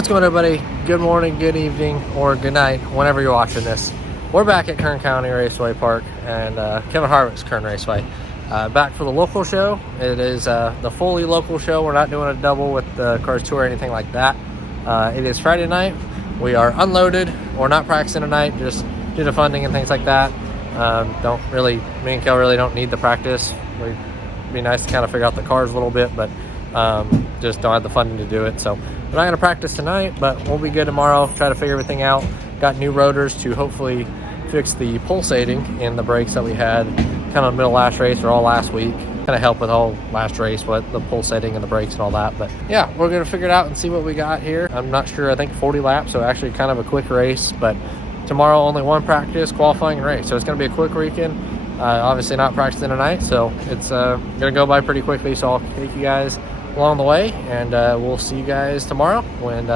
What's going on, everybody? Good morning, good evening, or good night, whenever you're watching this. We're back at Kern County Raceway Park and Kevin Harvick's Kern Raceway. Back for the local show. It is the fully local show. We're not doing a double with the Cars Tour or anything like that. It is Friday night. We are unloaded. We're not practicing tonight, just due to funding and things like that. Me and Kel really don't need the practice. It'd be nice to kind of figure out the cars a little bit, but just don't have the funding to do it. So we're not going to practice tonight, but we'll be good tomorrow. Try to figure everything out. Got new rotors to hopefully fix the pulsating in the brakes that we had kind of middle last race or all last week. Kind of help with all last race, what the pulsating and the brakes and all that. But yeah, we're going to figure it out and see what we got here. I'm not sure. I think 40 laps, so actually kind of a quick race. But tomorrow only one practice, qualifying, and race. So it's going to be a quick weekend. Obviously not practicing tonight, so it's going to go by pretty quickly. So I'll take you guys along the way, and we'll see you guys tomorrow when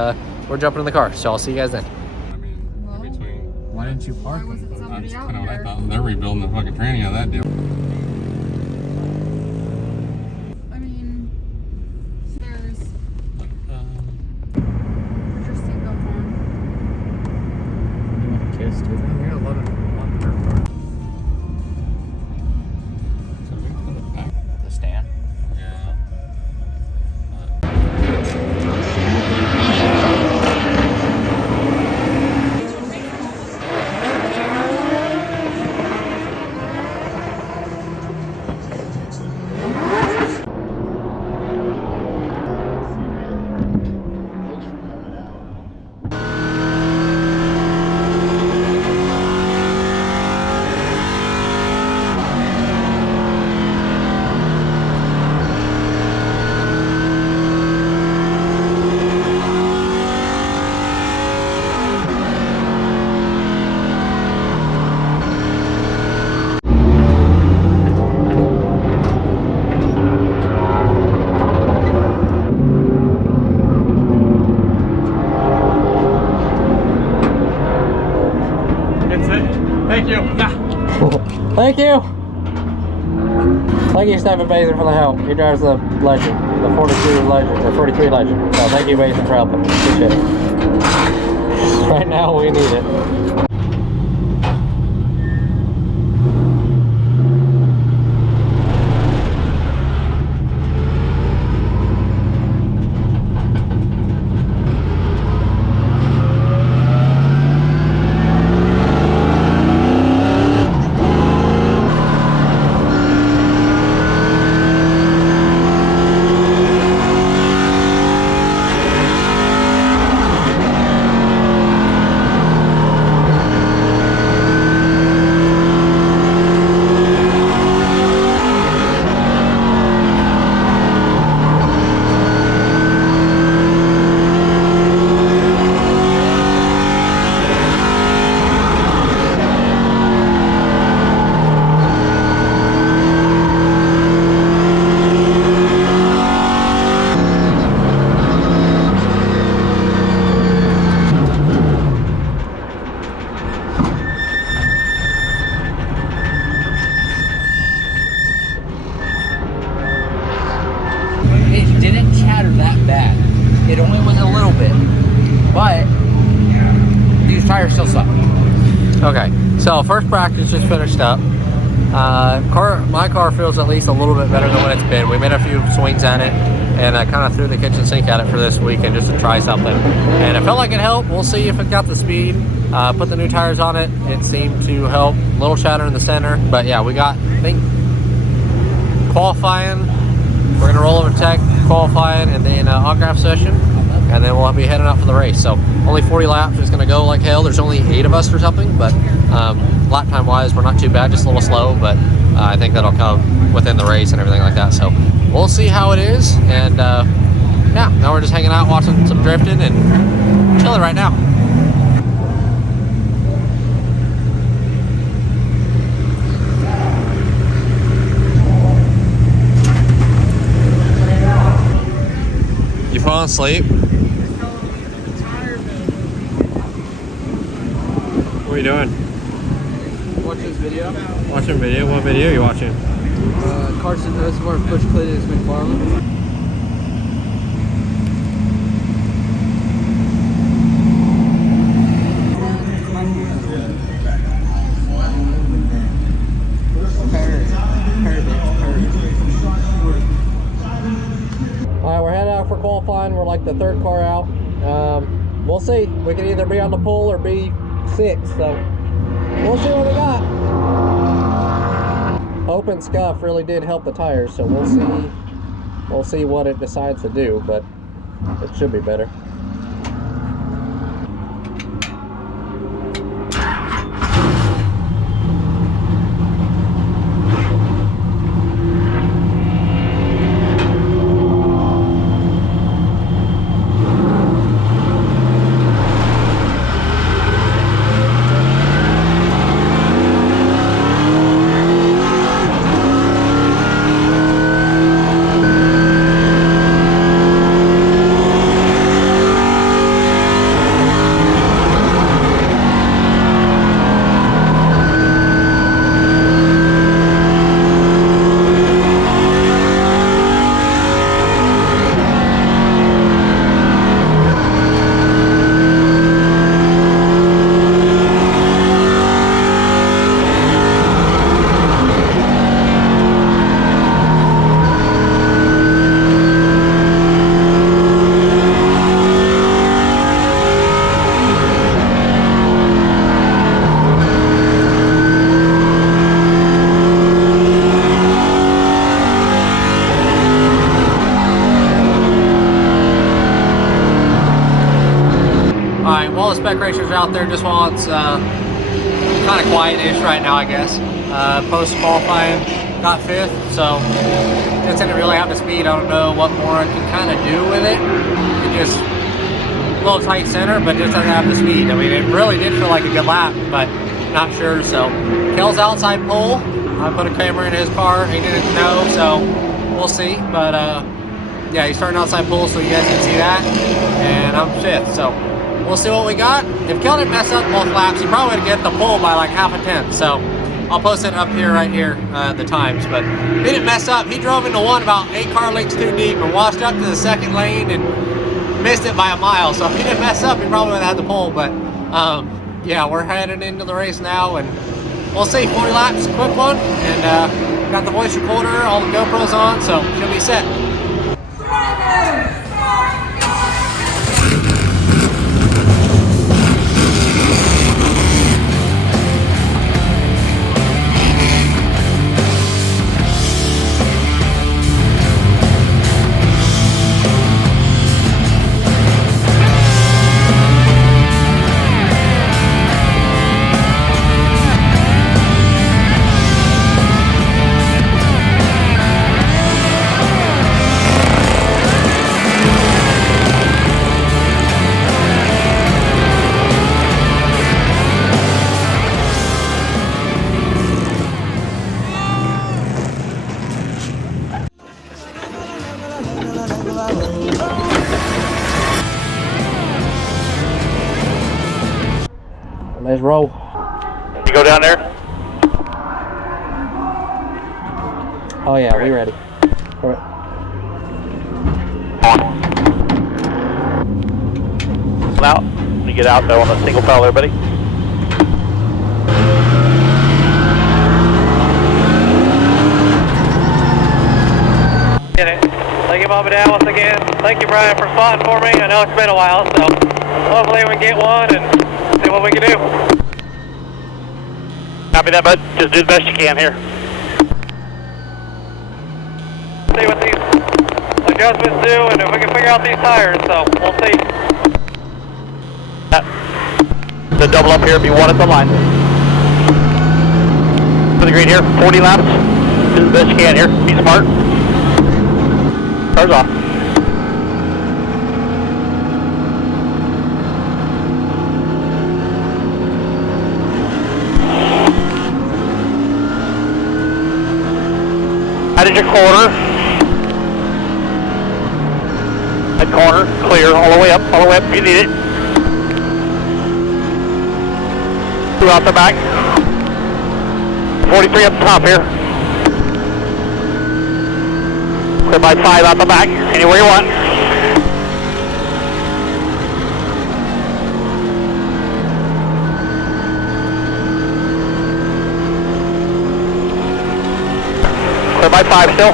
we're jumping in the car. So I'll see you guys then. I mean, between. Why didn't you park? That's kind of what I thought. They're rebuilding the fucking tranny of that deal. I mean, there's. Put your seatbelt on. You want to kiss too? We got a lot of dirt cars. So we put it back. The stand. Yeah. Thank you. Thank you. Thank you, Stephen Basin, for the help. He drives the Legend, the 42 Legend, or 43 Legend. So thank you, Basin, for helping. Appreciate it. Right now, we need it. It didn't chatter that bad. It only was a little bit, but these tires still suck. Okay, so first practice just finished up. My car feels at least a little bit better than what it's been. We made a few swings at it, and I kind of threw the kitchen sink at it for this weekend just to try something. And it felt like it helped. We'll see if it got the speed. Put the new tires on it. It seemed to help. A little chatter in the center. But yeah, we got, I think, qualifying. We're going to roll over tech, qualifying, and then autograph session. And then we'll be heading out for the race. So only 40 laps. It's going to go like hell. There's only 8 of us or something. But lap time wise, we're not too bad. Just a little slow. But I think that'll come within the race and everything like that. So we'll see how it is. And yeah, now we're just hanging out, watching some drifting and chilling right now. You falling asleep? What are you doing? Watch this video. Watching video? What video are you watching? Carson Osborne push plate against McFarland. out for qualifying. We're like the third car out. We'll see. We can either be on the pole or be sixth. So we'll see what we got. Hope and scuff really did help the tires, so we'll see. We'll see what it decides to do, but it should be better. Spec racers out there just while it's kind of quiet-ish right now, I guess. Post-qualifying, got 5th, so it didn't really have the speed. I don't know what more I can kind of do with it. It just a little tight center, but just doesn't have the speed. I mean, it really did feel like a good lap, but not sure. So Kel's outside pole. I put a camera in his car. He didn't know, so we'll see. But yeah, he's starting outside pole, so you guys can see that. And I'm 5th, so we'll see what we got. If Kel didn't mess up both laps, he probably would get the pole by like half a tenth. So I'll post it up here, right here, the times. But he didn't mess up. He drove into one about 8 car lengths too deep and washed up to the second lane and missed it by a mile. So if he didn't mess up, he probably would have had the pole. But yeah, we're heading into the race now, and we'll see. 40 laps, quick one, and got the voice recorder, all the GoPros on, so she'll be set. Let's roll. You go down there? Oh yeah, we ready. All right. Out. When you get out though on the single pedal, everybody. Get it. Thank you, Mom and Dad, once again. Thank you, Brian, for spotting for me. I know it's been a while, so hopefully we can get one and see what we can do. Copy that, bud. Just do the best you can here. See what these adjustments do and if we can figure out these tires, so we'll see. The double up here, be one at the line. For the green here, 40 laps. Do the best you can here. Be smart. Cars off. Out of your corner. That corner, clear, all the way up if you need it. Two out the back. 43 up the top here. Clear by 5 out the back, anywhere you want. Clear by 5 still.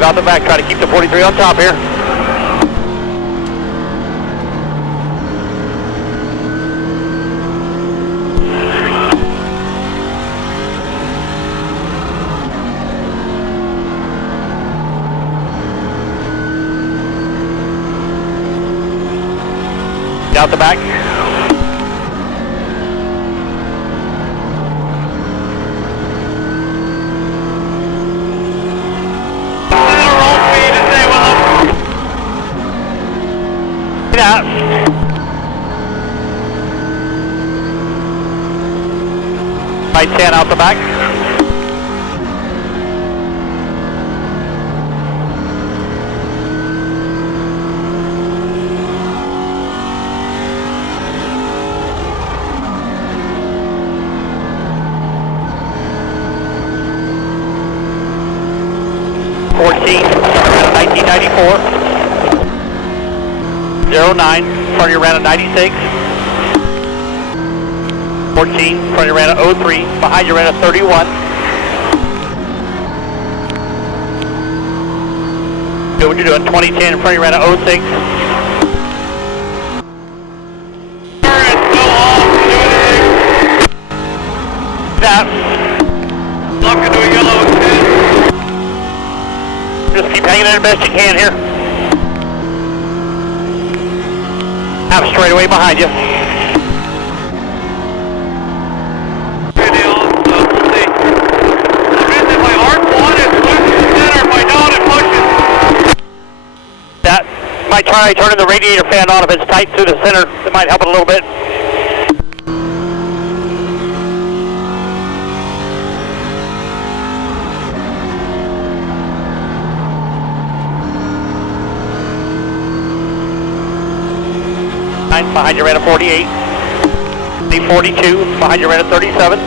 5 out the back. Try to keep the 43 on top here. Out the back. Get out. By 10 out the back. Around 1994. 09, front of you ran a 96. 14, front of you ran a 03. Behind you ran a 31. Do what you're doing. 2010, in front of you ran a 06. That. Lock into a yellow 10. Just keep hanging in the best you can here. Have straight away behind you. Good deal, so we'll see. Depends if my arc one is loose in the center, if I don't, it pushes. That might try turning the radiator fan on if it's tight through the center. It might help it a little bit. Behind you ran a 48. The 42. Behind you ran a 37.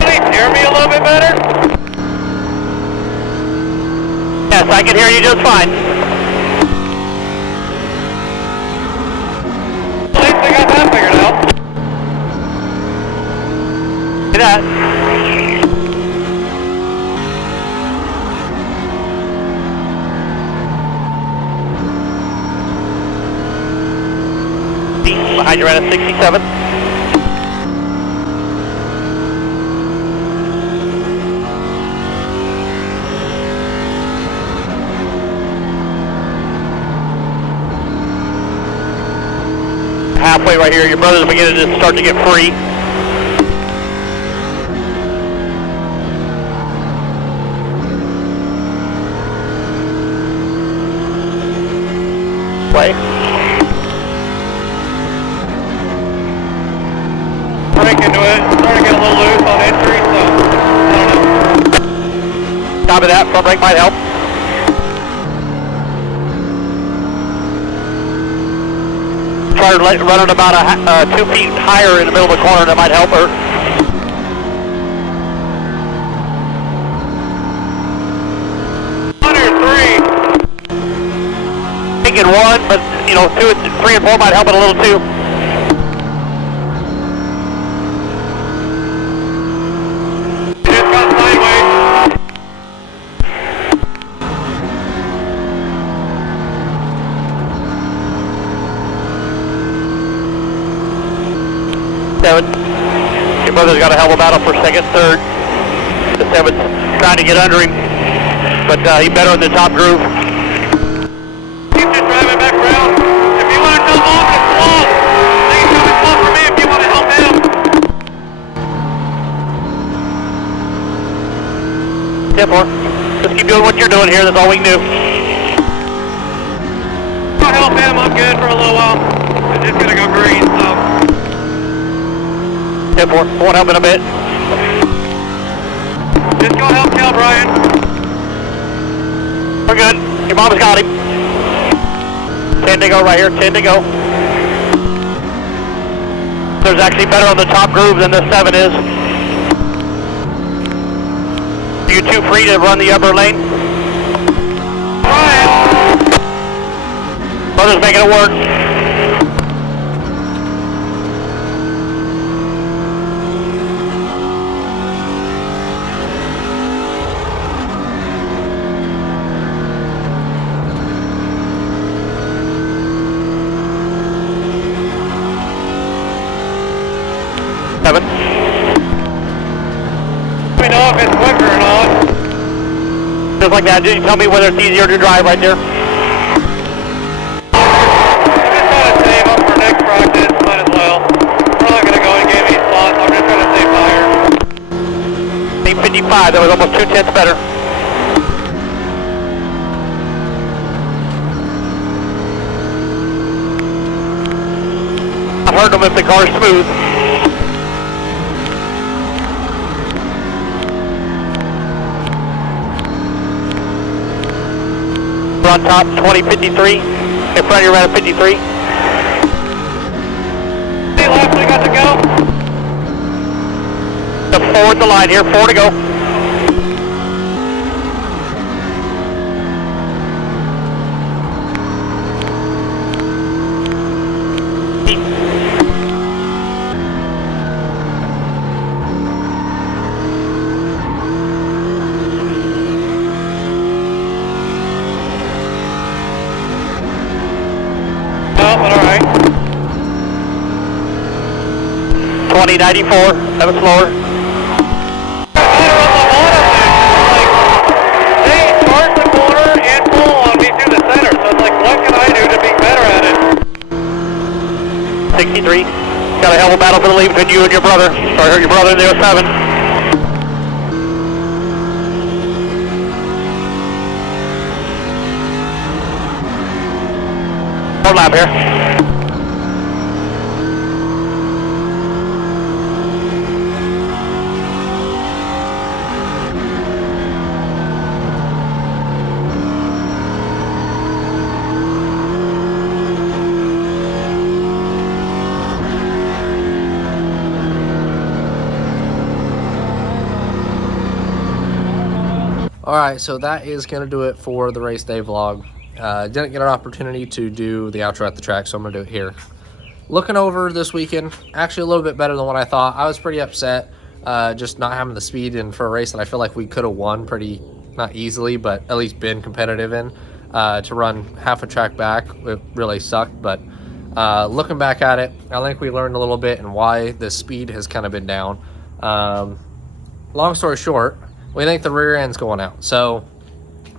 Can you hear me a little bit better? Yes, I can hear you just fine. At least I got that figured out. See that? Behind you ran a 67. Halfway right here, your brother's beginning to start to get free. Way. Break into it, starting to get a little loose on entry, so I don't know. Copy that, front brake might help. Try running about 2 feet higher in the middle of the corner, that might help her. Thinking 1, but you know, 2, 3, and 4 might help it a little too. Just got sideways. Seven. Your brother's got a hell of a battle for second, third. The 7's trying to get under him, but he's better in the top groove. Keep just driving back around. If you want to come off and swap, they can come and swap for me if you want to help him. 10-4. Just keep doing what you're doing here. That's all we can do. I'll help him. I'm good for a little while. I'm just going to go green, so. 10-4. Won't help in a bit. Just go help Cal, Brian. We're good. Your mama's got him. 10 to go right here. 10 to go. There's actually better on the top groove than the 7 is. Are you too free to run the upper lane? Brian. Brother's making it work. like that. Just tell me whether it's easier to drive right there. I'm just trying to save up for next practice. Might as well. We're not going to go and gain any spots. I'm just trying to save tire. 855. That was almost 2/10 better. I heard them if the car's smooth. We're on top, 2053. In front of you, around 53. Hey, laps we got to go. Forward the line here, 4 to go. Oh, but all right. 2094, that was slower. Better on the bottom, dude. Like, they charge the corner and pull on me through the center. So it's like, what can I do to be better at it? 63. Got a hell of a battle for the lead between you and your brother. Or your brother in the 07. One lap here. Alright, so that is going to do it for the race day vlog. Didn't get an opportunity to do the outro at the track, so I'm going to do it here. Looking over this weekend, actually a little bit better than what I thought. I was pretty upset just not having the speed in for a race that I feel like we could have won pretty, not easily, but at least been competitive in. To run half a track back, it really sucked, but looking back at it, I think we learned a little bit and why the speed has kind of been down. Long story short, we think the rear end's going out. So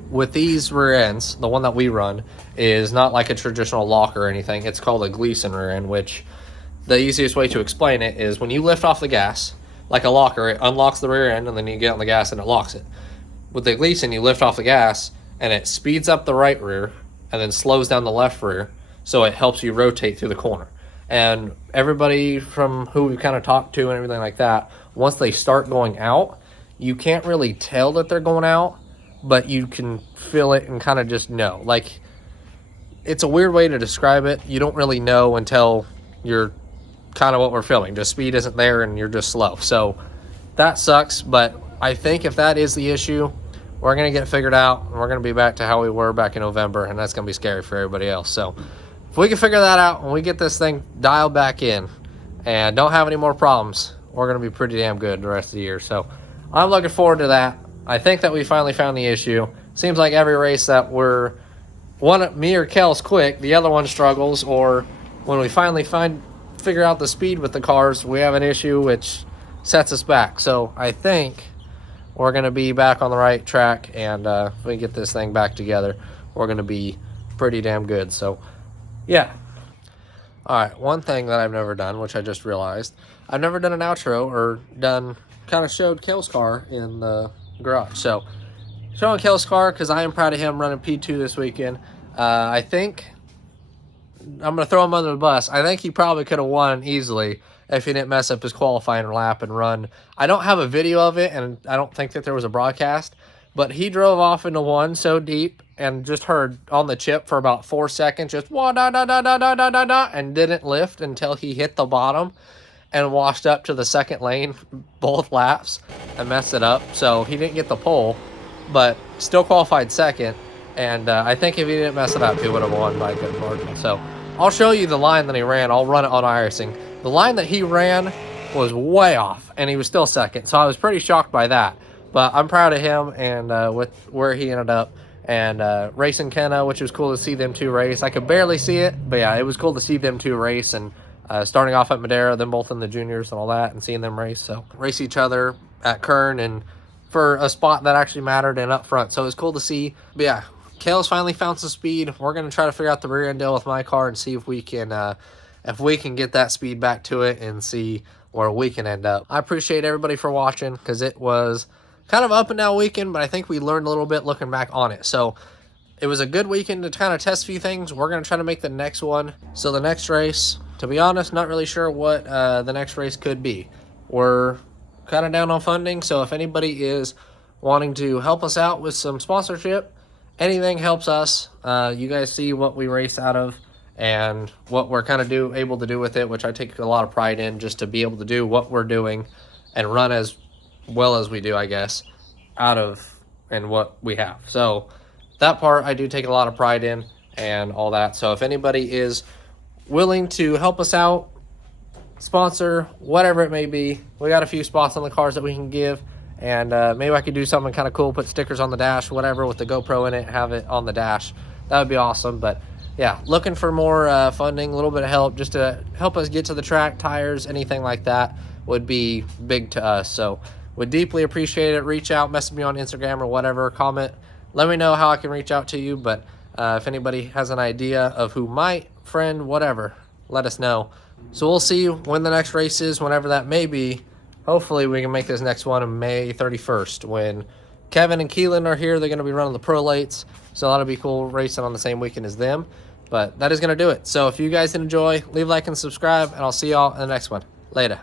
with these rear ends, the one that we run is not like a traditional lock or anything. It's called a Gleason rear end, which the easiest way to explain it is when you lift off the gas, like a locker, it unlocks the rear end and then you get on the gas and it locks it. With the Gleason, you lift off the gas and it speeds up the right rear and then slows down the left rear, so it helps you rotate through the corner. And everybody from who we've kind of talked to and everything like that, once they start going out, you can't really tell that they're going out, but you can feel it and kind of just know. Like, it's a weird way to describe it. You don't really know until you're kind of what we're feeling. Just speed isn't there and you're just slow. So that sucks, but I think if that is the issue, we're going to get it figured out, and we're going to be back to how we were back in November, and that's going to be scary for everybody else. So if we can figure that out and we get this thing dialed back in and don't have any more problems, we're going to be pretty damn good the rest of the year. So I'm looking forward to that. I think that we finally found the issue. Seems like every race that me or Kel's quick, the other one struggles, or when we finally figure out the speed with the cars, we have an issue which sets us back. So I think we're going to be back on the right track, and if we get this thing back together, we're going to be pretty damn good. So yeah. All right, one thing that I've never done, which I just realized, I've never done an outro or kind of showed Kel's car in the garage. So showing Kel's car because I am proud of him running P2 this weekend. I think I'm going to throw him under the bus. I think he probably could have won easily if he didn't mess up his qualifying lap and run. I don't have a video of it, and I don't think that there was a broadcast, but he drove off into one so deep and just heard on the chip for about 4 seconds, just wah da da da da da da da da, and didn't lift until he hit the bottom and washed up to the second lane both laps and messed it up. So he didn't get the pole, but still qualified second. And I think if he didn't mess it up, he would have won by a good margin. So I'll show you the line that he ran. I'll run it on iRacing. The line that he ran was way off, and he was still second. So I was pretty shocked by that. But I'm proud of him and with where he ended up. And racing Kenna, which was cool to see them two race. I could barely see it, but yeah, it was cool to see them two race. And starting off at Madera, them both in the juniors and all that, and seeing them race. So race each other at Kern, and for a spot that actually mattered and up front. So it was cool to see. But yeah, Kale's finally found some speed. We're going to try to figure out the rear end deal with my car and see if we can get that speed back to it and see where we can end up. I appreciate everybody for watching, because it was kind of up and down weekend, but I think we learned a little bit looking back on it. So it was a good weekend to kind of test a few things. We're going to try to make the next one. So the next race, to be honest, not really sure what the next race could be. We're kind of down on funding, so if anybody is wanting to help us out with some sponsorship, anything helps us. You guys see what we race out of and what we're kind of able to do with it, which I take a lot of pride in, just to be able to do what we're doing and run as well as we do, I guess, out of and what we have. So that part I do take a lot of pride in and all that. So if anybody is willing to help us out, sponsor, whatever it may be, we got a few spots on the cars that we can give, and maybe I could do something kind of cool, put stickers on the dash, whatever, with the GoPro in it, have it on the dash. That would be awesome. But yeah, looking for more funding, a little bit of help just to help us get to the track, tires, anything like that would be big to us. So would deeply appreciate it. Reach out, message me on Instagram or whatever, comment, let me know how I can reach out to you. But if anybody has an idea of who might, friend, whatever, let us know. So we'll see when the next race is, whenever that may be. Hopefully we can make this next one on May 31st when Kevin and Keelan are here. They're going to be running the Pro Lates, so that'll be cool, racing on the same weekend as them. But that is going to do it. So if you guys enjoy, leave a like and subscribe, and I'll see y'all in the next one. Later.